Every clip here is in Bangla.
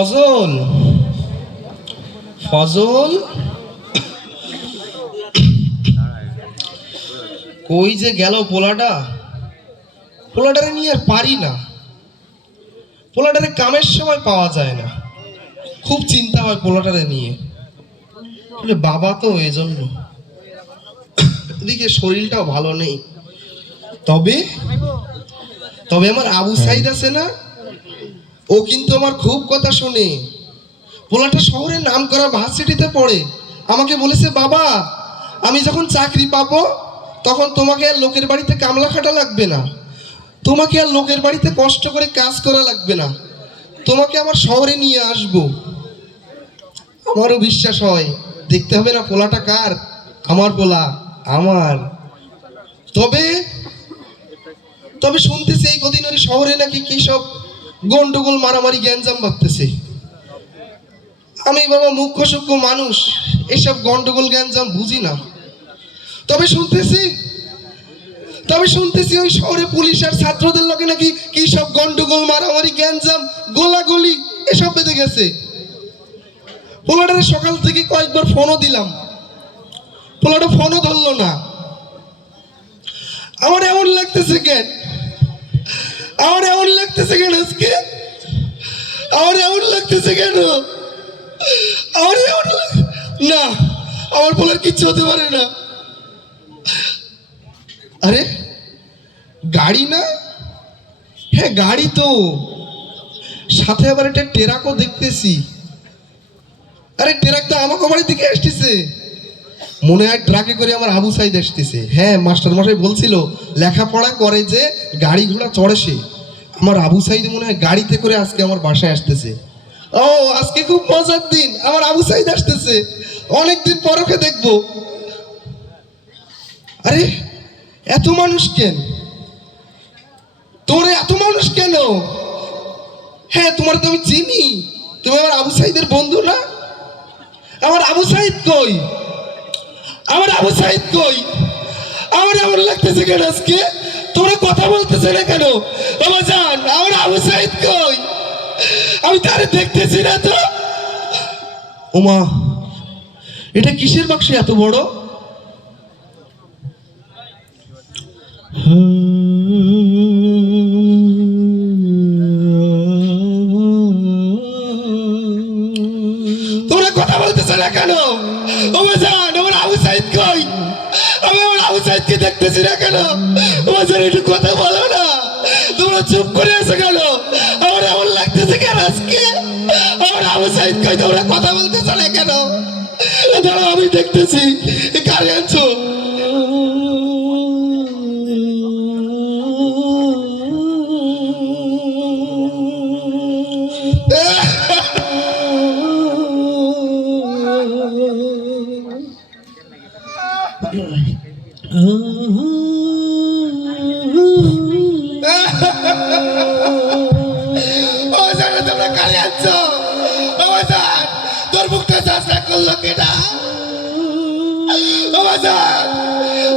ফজল। ফজল। কই যে গেল পোলাটা? পোলাটারে নিয়ে আর পারি না। পোলাটারে কামের সময় পাওয়া যায় না। খুব চিন্তা হয় পোলাটারে নিয়ে। বাবা তো, এজন্য। এদিকে শরীরটাও ভালো নেই। তবে তবে আমার আবু সাইদ আছে না? ও কিন্তু আমার খুব কথা শোনে। পোলাটা শহরের নাম করা ভার্সিটিতে পড়ে। আমাকে বলেছে, বাবা, আমি যখন চাকরি পাবো, তখন তোমাকে আর লোকের বাড়িতে কামলা খাটা লাগবে না। তোমাকে আর লোকের বাড়িতে কষ্ট করে কাজ করা লাগবে না। তোমাকে আমার শহরে নিয়ে আসব। আমারও বিশ্বাস হয়, দেখতে হবে না পোলাটা কার? আমার পোলা, আমার। তবে তবে শুনতেছি এই কদিন ওই শহরে নাকি কি সব গন্ডগোল, মারামারি, গ্যাঞ্জাম বাঁধতেছে আমি বাবা মুখ্য সূক্ষ্ম মানুষ, এসব গন্ডগোল, গ্যাঞ্জাম বুঝি না। তবে শুনতেছি তবে শুনতেছি ওই শহরে পুলিশ আর ছাত্রদের লগে নাকি কি সব গন্ডগোল, মারামারি, গ্যাঞ্জাম, গোলাগুলি, এসব বেঁধে গেছে। পোলাটারে সকাল থেকে কয়েকবার ফোনও দিলাম। পোলাটা ফোনও ধরলো না। আমার এমন লাগতেছে কেন? লাগতেছে কেন আজকে? আমার এমন লাগতেছে কেন? আমার এমন না, আমার বলার কিচ্ছু হতে পারে না। আরে, গাড়ি না? হ্যাঁ গাড়ি তো। সাথে আবার একটা টেরাকও দেখতেছি। আরে, ট্রাক তো আমাকে বাড়ি থেকে আসতেছে। মনে হয় ট্রাকে করে আমার আবু সাইদ আসতেছে। হ্যাঁ মাস্টার মশাই বলছিল, লেখাপড়া করে যে গাড়ি ঘোড়া চড়ে সে। আমার আবু সাইদ মনে হয় গাড়িতে করে আজকে আমার বাসায় আসতেছে। ও, আজকে খুব মজার দিন, আমার আবু সাইদ আসতেছে। অনেকদিন পর ওকে দেখব। আরে, এত মানুষ কেন? তোরে এত মানুষ কেন? হ্যাঁ তোমার তো আমি চিনি। তুমি আমার আবু সাইদের বন্ধু না? আমার আবু সাইদ কই? আমার আবু সাইদ কই? আমার এমন লাগতেছে কেন আজকে? তোরা কথা বলতেছে না কেন? বাবা জান, আমার কই? আমি তারে দেখতেছি না তো। ওমা, এটা কিসের বাক্স এত বড়? তোমরা কথা বলতেছে না কেন ওমা জান আমার আবু সাইদ কই আমি আমার দেখতেছি না কেন? তোমার একটু কথা বলো না। তোমরা চুপ করে এসে কেন? আমার এমন লাগতেছে কেন আজকে? আমার আমি সাইড কই, তোমরা কথা বলতেছ না কেন? দাঁড়াও আমি দেখতেছি, কারে আনছো করল কেটা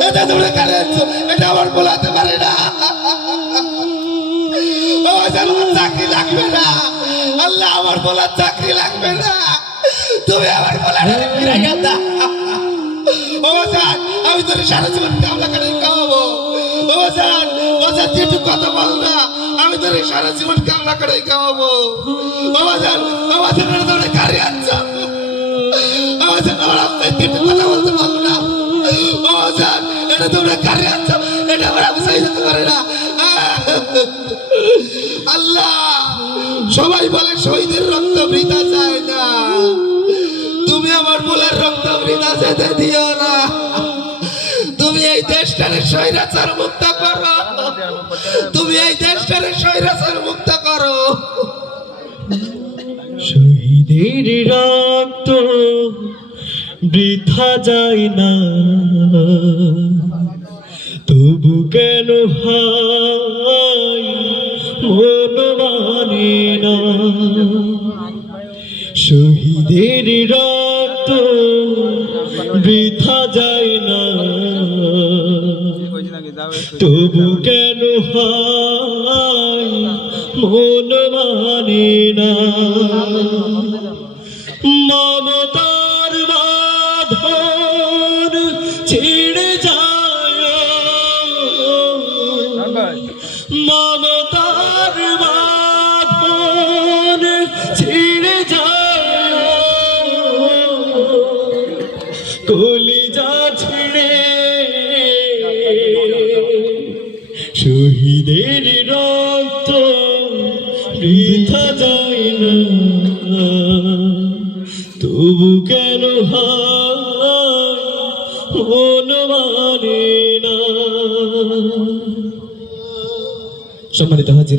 এটা তোমরা কারে এটা চাকরি লাগবে না। আল্লাহ, আমার বলার চাকরি লাগবে না। তুমি আমার বলার দাও ও আমি তোর সারা জীবন কামলা করে খাওয়াবো ও জান ও তুই কথা বল না, আমি তোর সারা জীবন কামলা করে খাওয়াবো ও জান ও জান এটা তোর কারে আনছো আল্লাহ, সবাই বলে শহীদের রক্ত বৃথা যায় না। তুমি আমার মূলের রক্ত বৃথা যেতে দিও না। তুমি এই দেশটারে স্বৈরাচার মুক্ত করো। তুমি এই দেশটারে স্বৈরাচার মুক্ত করো। শহীদের রক্ত বৃথা যায় না। তবু কেন হাই মন মানে না? শহীদের রক্ত বৃথা যায় না। তবু কেন হাই মন মানে না? মমতার বাঁধন ছিঁড়ে যায়। শহীদের বৃথা যায় না। তবু কেন হায় সম্মানিত হাজির